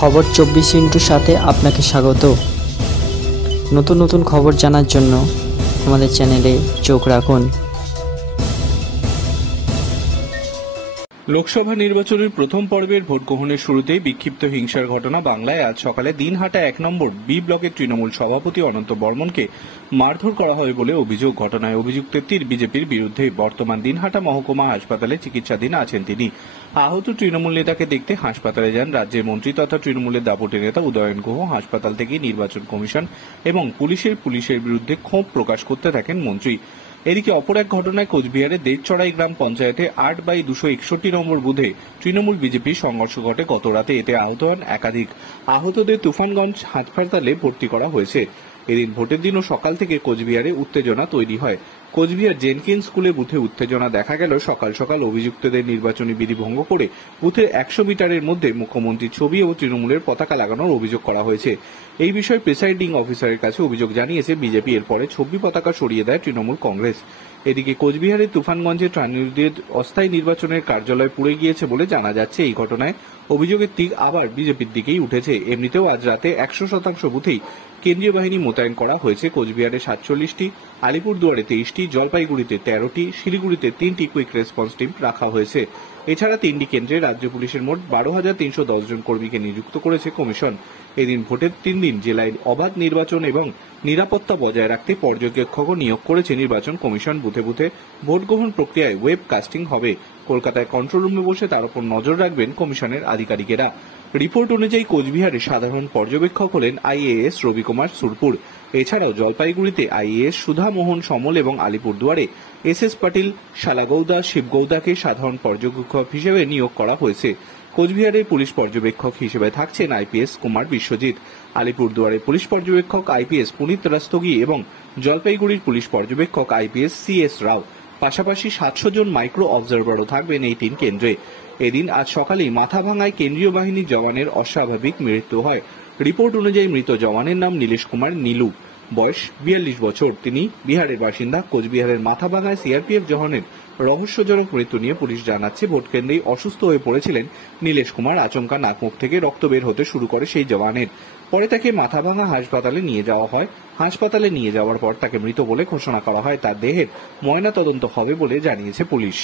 খবর 24 সাথে আপনাকে স্বাগত। নতুন নতুন খবর জানার জন্য আমাদের চ্যানেলে চোখ রাখুন। লোকসভা নির্বাচনের প্রথম পর্বের ভোট গ্রহণের শুরুতেই বিক্ষিপ্ত হিংসার ঘটনা বাংলায়। আজ সকালে দিনহাটা 1 নম্বর বি ব্লকের তৃণমূল সভাপতি অনন্ত বর্মনকে মারধর করা হয় বলে অভিযোগ। ঘটনায় অভিযুক্তের তীর বিজেপির বিরুদ্ধে। বর্তমান দিনহাটা মহকুমা হাসপাতালে চিকিৎসাধীন আছেন তিনি। আহত তৃণমূল নেতাকে দেখতে হাসপাতালে যান রাজ্যের মন্ত্রী তথা তৃণমূলের দাপটের নেতা উদয়ন গুহ। হাসপাতাল থেকে নির্বাচন কমিশন এবং পুলিশের বিরুদ্ধে ক্ষোভ প্রকাশ করতে থাকেন মন্ত্রী। এদিকে অপর এক ঘটনায় কোচবিহারের দেবচড়াই গ্রাম পঞ্চায়েতে 8/261 নম্বর বুথে তৃণমূল বিজেপির সংঘর্ষ ঘটে গত রাতে। এতে আহত হন একাধিক। আহতদের তুফানগঞ্জ হাসপাতালে ভর্তি করা হয়েছে। এদিন ভোটের দিনও সকাল থেকে কোচবিহারে উত্তেজনা তৈরি হয়। কোচবিহার জেনকিন স্কুলে বুথে উত্তেজনা দেখা গেল। সকাল সকাল অভিযুক্তদের নির্বাচনী বিধি ভঙ্গ করে বুথের 100 মিটারের মধ্যে মুখ্যমন্ত্রীর ছবি ও তৃণমূলের পতাকা লাগানোর অভিযোগ করা হয়েছে। এই বিষয়ে প্রিসাইডিং অফিসারের কাছে অভিযোগ জানিয়েছে বিজেপি। এরপরে ছবি পতাকা সরিয়ে দেয় তৃণমূল কংগ্রেস। এদিকে কোচবিহারের তুফানগঞ্জে ত্রাণীদের অস্থায়ী নির্বাচনের কার্যালয় পুড়ে গিয়েছে বলে জানা যাচ্ছে। এই ঘটনায় অভিযোগের দিক আবার বিজেপির দিকেই উঠেছে। এমনিতেও আজ রাতে 100% বুথেই কেন্দ্রীয় বাহিনী মোতায়েন করা হয়েছে। কোচবিহারে 47টি, আলিপুরদুয়ারে 23টি, জলপাইগুড়িতে 13টি, শিলিগুড়িতে 3টি কুইক রেসপন্স টিম রাখা হয়েছে। এছাড়া 3টি কেন্দ্রে রাজ্য পুলিশের মোট 12,310 জন কর্মীকে নিযুক্ত করেছে কমিশন। এদিন ভোটের 3 দিন জেলায় অবাধ নির্বাচন এবং নিরাপত্তা বজায় রাখতে পর্যবেক্ষকও নিয়োগ করেছে নির্বাচন কমিশন। বুথে বুথে ভোট গ্রহণ প্রক্রিয়ায় ওয়েব কাস্টিং হবে। কলকাতায় কন্ট্রোল রুমে বসে তার উপর নজর রাখবেন কমিশনের আধিকারিকেরা। রিপোর্ট অনুযায়ী কোচবিহারে সাধারণ পর্যবেক্ষক হলেন আইএএস রবিকুমার সুরপুর। এছাড়াও জলপাইগুড়িতে আইএএস সুধা মোহন সমল এবং আলিপুরদুয়ারে এসএস পাটিল, শালাগৌদা, শিবগৌদাকে সাধারণ পর্যবেক্ষক হিসেবে নিয়োগ করা হয়েছে। কোচবিহারে পুলিশ পর্যবেক্ষক হিসেবে থাকছেন আইপিএস কুমার বিশ্বজিৎ। আলিপুরদুয়ারে পুলিশ পর্যবেক্ষক আইপিএস পুনিত রাস্তগি এবং জলপাইগুড়ির পুলিশ পর্যবেক্ষক আইপিএস সিএস রাও। পাশাপাশি 700 জন মাইক্রো অবজারভারও থাকবেন এই 3 কেন্দ্রে। এদিন আজ সকালেই মাথাভাঙায় কেন্দ্রীয় বাহিনীর জওয়ানের অস্বাভাবিক মৃত্যু হয়। রিপোর্ট অনুযায়ী মৃত জওয়ানের নাম নীলেশ কুমার নীলু, বয়স 42 বছর। তিনি বিহারের বাসিন্দা। কোচবিহারের মাথাভাঙায় সিআরপিএফ জওয়ানের রহস্যজনক মৃত্যু নিয়ে পুলিশ জানাচ্ছে, ভোট কেন্দ্রেই অসুস্থ হয়ে পড়েছিলেন নীলেশ কুমার। আচমকা নাকমুখ থেকে রক্ত বের হতে শুরু করে সেই জওয়ানের। পরে তাকে মাথাভাঙা হাসপাতালে নিয়ে যাওয়া হয়। হাসপাতালে নিয়ে যাওয়ার পর তাকে মৃত বলে ঘোষণা করা হয়। তার দেহের ময়নাতদন্ত হবে বলে জানিয়েছে পুলিশ।